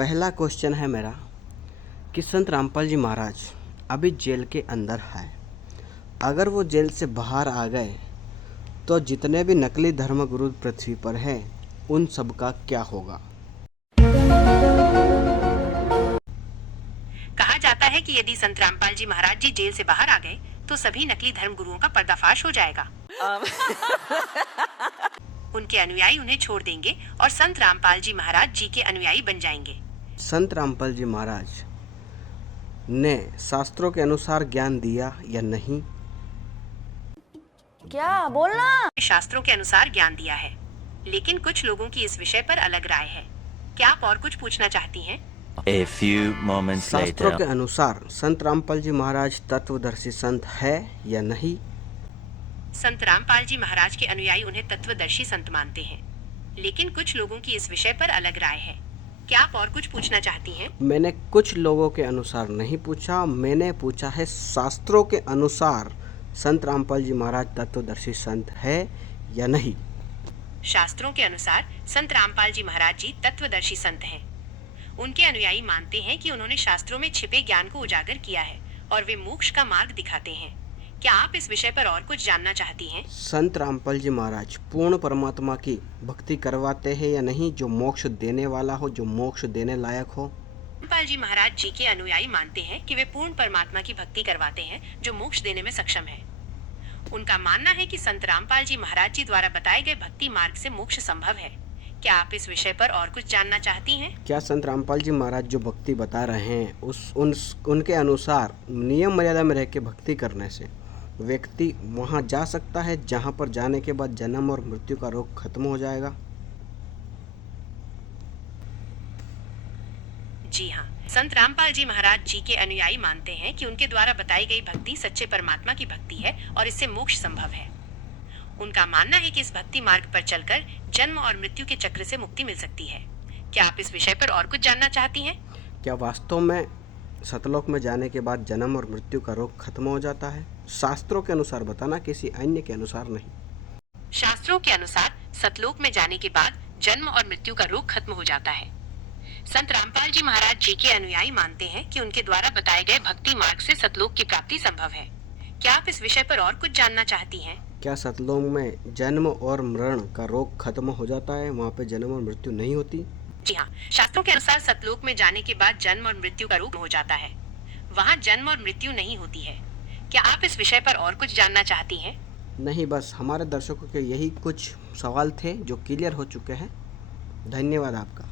पहला क्वेश्चन है मेरा कि संत रामपाल जी महाराज अभी जेल के अंदर है। अगर वो जेल से बाहर आ गए तो जितने भी नकली धर्मगुरु पृथ्वी पर हैं उन सब का क्या होगा। कहा जाता है कि यदि संत रामपाल जी महाराज जी जेल से बाहर आ गए तो सभी नकली धर्म गुरुओं का पर्दाफाश हो जाएगा। उनके अनुयायी उन्हें छोड़ देंगे और संत रामपाल जी महाराज जी के अनुयायी बन जाएंगे। संत रामपाल जी महाराज ने शास्त्रों के अनुसार ज्ञान दिया या नहीं? क्या बोलना? शास्त्रों के अनुसार ज्ञान दिया है, लेकिन कुछ लोगों की इस विषय पर अलग राय है। क्या आप और कुछ पूछना चाहती हैं? A few moments शास्त्रों later. के अनुसार संत रामपाल जी महाराज तत्वदर्शी संत है या नहीं? संत रामपाल जी महाराज के अनुयायी उन्हें तत्वदर्शी संत मानते हैं, लेकिन कुछ लोगों की इस विषय पर अलग राय है। क्या आप और कुछ पूछना चाहती हैं? मैंने कुछ लोगों के अनुसार नहीं पूछा, मैंने पूछा है शास्त्रों के अनुसार संत रामपाल जी महाराज तत्वदर्शी संत है या नहीं। शास्त्रों के अनुसार संत रामपाल जी महाराज जी तत्वदर्शी संत हैं। उनके अनुयायी मानते हैं कि उन्होंने शास्त्रों में छिपे ज्ञान को उजागर किया है और वे मोक्ष का मार्ग दिखाते हैं। क्या आप इस विषय पर और कुछ जानना चाहती हैं? संत रामपाल जी महाराज पूर्ण परमात्मा की भक्ति करवाते हैं या नहीं, जो मोक्ष देने वाला हो, जो मोक्ष देने लायक हो। रामपाल जी महाराज जी के अनुयायी मानते हैं कि वे पूर्ण परमात्मा की भक्ति करवाते हैं जो मोक्ष देने में सक्षम है। उनका मानना है कि संत रामपाल जी महाराज जी द्वारा बताए गए भक्ति मार्ग से मोक्ष संभव है। क्या आप इस विषय पर और कुछ जानना चाहती हैं? क्या संत रामपाल जी महाराज जो भक्ति बता रहे हैं उनके अनुसार नियम मर्यादा में रह के भक्ति करने से व्यक्ति वहां जा सकता है जहां पर जाने के बाद जन्म और मृत्यु का रोग खत्म हो जाएगा? जी हाँ, संत रामपाल जी महाराज जी के अनुयायी मानते हैं कि उनके द्वारा बताई गई भक्ति सच्चे परमात्मा की भक्ति है और इससे मोक्ष संभव है। उनका मानना है कि इस भक्ति मार्ग पर चलकर जन्म और मृत्यु के चक्र से मुक्ति मिल सकती है। क्या आप इस विषय पर और कुछ जानना चाहती हैं? क्या वास्तव में सतलोक में जाने के बाद जन्म और मृत्यु का रोग खत्म हो जाता है? शास्त्रों के अनुसार बताना, किसी अन्य के अनुसार नहीं। शास्त्रों के अनुसार सतलोक में जाने के बाद जन्म और मृत्यु का रोग खत्म हो जाता है। संत रामपाल जी महाराज जी के अनुयायी मानते हैं कि उनके द्वारा बताए गए भक्ति मार्ग से सतलोक की प्राप्ति संभव है। क्या आप इस विषय पर और कुछ जानना चाहती हैं? क्या सतलोक में जन्म और मरण का रोग खत्म हो जाता है, वहाँ पे जन्म और मृत्यु नहीं होती? जी हाँ, शास्त्रों के अनुसार सतलोक में जाने के बाद जन्म और मृत्यु का रोग हो जाता है। वहाँ जन्म और मृत्यु नहीं होती है। क्या आप इस विषय पर और कुछ जानना चाहती हैं? नहीं, बस हमारे दर्शकों के यही कुछ सवाल थे जो क्लियर हो चुके हैं। धन्यवाद आपका।